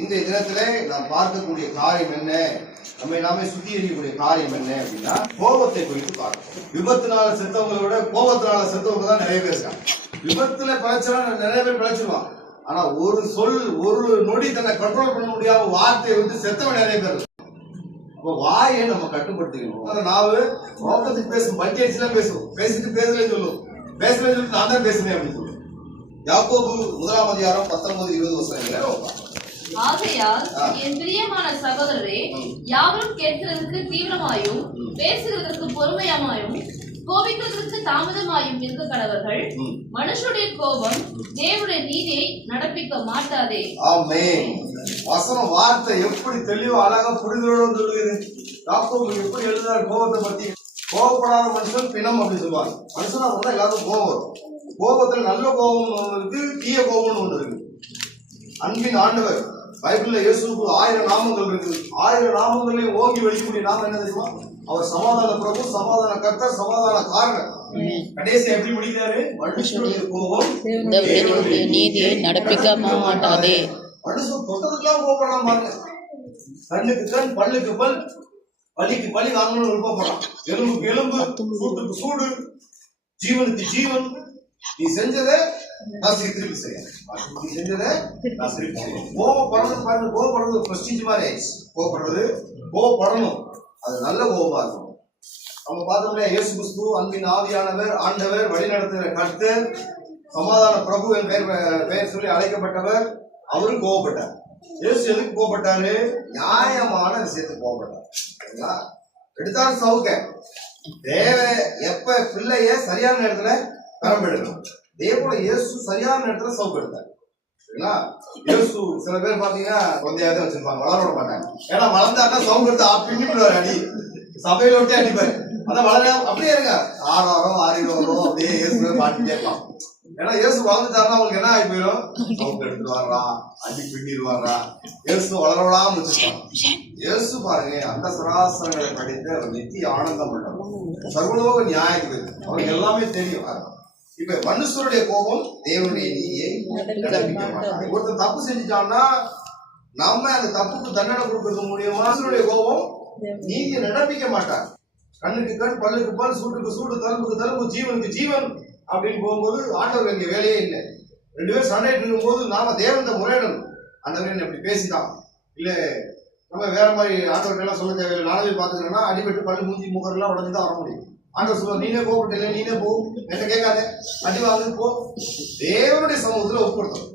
இந்த தினத்திலே நாம் பார்க்கக்கூடிய காரியம் என்ன, நம்ம எல்லாமே சுத்திகரிக்கக்கூடிய காரியம் என்ன அப்படின்னா கோபத்தை குறித்து பார்க்கணும். விபத்தினால செத்தவங்களை விட கோபத்தினால செத்தவங்க தான் நிறைய பேர் இருக்காங்க. விபத்துல பிழைச்சா நிறைய பேர் பிழைச்சிருவான். ஆனா ஒரு சொல் ஒரு நொடி தன்னை கண்ட்ரோல் பண்ண முடியாம வார்த்தையை வந்து செத்தவன் நிறைய பேர். அப்ப வாயை நம்ம கட்டுப்படுத்திக்கணும். நாவு கோபத்துக்கு பேசும், பஞ்சேச்சுலாம் பேசும், பேசிட்டு பேசலே சொல்லும், பேசலே சொல்லிட்டு நான் தான் பேசுனேன் அப்படின்னு சொல்லுவோம். யாக்கோபு 1:19-20 ஆகையால் என் பிரியமான சகோதரரே, யாவரும் கேட்கிறதற்கு தீவிரமாயும் பேசுகிறதற்கு பொறுமையாயும் கோபிக்கிறதற்கு தாமதமாயும் இருக்க கடவர்கள். மனுஷனுடைய கோபம் தேவனுடைய நீதியை நடப்பிக்க மாட்டாதே. ஆமென். வசனம் வார்த்தை எப்படி தெளிவா அழகா புரிதலோடு சொல்லுகிறது. யாக்கோபு எப்படி எழுதுறார் கோபத்தை பத்தி? கோபப்படாத மனுஷன் பிணம் அப்படின்னு சொல்லுவாங்க. மனுஷனா இருந்தா எல்லாரும் கோபம் வரும். கோபத்துல நல்ல கோபம் ஒன்று இருக்கு, தீய கோபம்னு ஒன்று இருக்கு. அன்பின் ஆண்டவர் பைபிள்ல இயேசுவுக்கு 1000 நாமங்கள் இருக்கு. 1000 நாமங்களையும் ஓங்கி வெளிக்கக்கூடிய நாமம் என்ன தெரியுமா? அவர் சமாதான பிரபு, சமாதான கர்த்தர், சமாதான காரணர். கடைசி எப்படி முடிக்கிறாரு? மனுஷனுடைய கோபம் தேவனுடைய நீதியை நடப்பிக்க மாட்டாதே. மனுஷன் தொட்டதுக்கெல்லாம் கோபப்படலாம் பாருங்க. கண்ணுக்கு கண், பல்லுக்கு பல், பலிக்கு பலி வாங்கணும்னு விருப்பப்படலாம். எலும்புக்கு எலும்பு, சூட்டுக்கு சூடு, ஜீவனுக்கு ஜீவன். நீ செஞ்சதை நான் திருப்பி செய்ய, நீ செஞ்சதை நான் திருப்பி செய்ய. கோபப்படுறது பாருங்க, கோபப்படுறது பிரஸ்டீஜ் மாதிரி ஆயிடுச்சு. கோபப்படணும், அது நல்ல கோபமா இருக்கணும். நம்ம பார்த்தோம்னா இயேசு கிறிஸ்து அன்பின் ஆவியானவர், ஆண்டவர், வழிநடத்துகிற கர்த்தர், சமாதான பிரபு என் பெயர் சொல்லி அழைக்கப்பட்டவர். அவரும் கோபப்பட்டார். இயேசு எதுக்கு கோபப்பட்டாரு? நியாயமான விஷயத்துக்கு கோபப்பட்டார். எடுத்தாலும் சவுக்க தேவ எப்ப பிள்ளைய சரியான நேரத்துல கரம்பெடுக்கணும். தேவோட இயேசு சரியான நேரத்துல சவுக்கு எடுத்தார். இயேசு சில பேர் பாத்தீங்கன்னா குழந்தையாவது வச்சிருப்பாங்க, வளர விட மாட்டாங்க. ஏன்னா வளர்ந்தாருன்னா சவுக்கு எடுத்து பின்னிடுவாரு, அடி சபையில விட்டு அடிப்பாரு. ஆனா வளர அப்படியே இருங்க, 6 அப்படியே இயேசு பாட்டுட்டே இருப்பான். ஏன்னா இயேசு வளர்ந்துட்டாருன்னா அவங்களுக்கு என்ன ஆகி போயிடும்? சவுக்கு எடுத்துட்டு வர்றா, அடி பின்னிடுவாரா. இயேசு வளர விடாம வச்சிருக்கான். இயேசு பாருங்க, அந்த சராசரங்களை படித்து அவர் நித்திய ஆனந்தம் உள்ளவர், சர்வலோக நியாயாதிபதி, அவருக்கு எல்லாமே தெரியும். இப்ப மனுஷருடைய கோபம் தேவனுடைய நீதியை நடப்பிக்க மாட்டாங்க. ஒருத்தர் தப்பு செஞ்சுட்டான்னா நம்ம அந்த தப்புக்கு தண்டனை கொடுக்கறது மூலியமா மனுஷருடைய கோபம் நீதியை நடப்பிக்க மாட்டாங்க. கண்ணுக்கு கண், பல்லுக்கு பல், சூட்டுக்கு சூடு, தழும்புக்கு தழும்பு, ஜீவனுக்கு ஜீவன் அப்படின்னு போகும்போது ஆண்டவர் எங்க வேலையே இல்லை. 2 பேரும் சண்டை இருக்கும் போது நாம தேவந்த முறையிடணும். ஆண்டவர் எப்படி பேசிதான் இல்ல, நம்ம வேற மாதிரி ஆண்டவர்கள் எல்லாம் சொல்ல தேவையில்லை. நானே பாத்துக்கிறேன்னா அடிபட்டு பல்லு, மூஞ்சி, முகரெல்லாம் உடஞ்சுதான் வர முடியும். ஆண்டவர் சொல்லுவார், நீனே கோபப்பட்டு, நீனே போ, என்ன கேட்காத, அடி வாங்க போ. தேவனுடைய சமூகத்துல ஒப்புப்படுத்தணும்.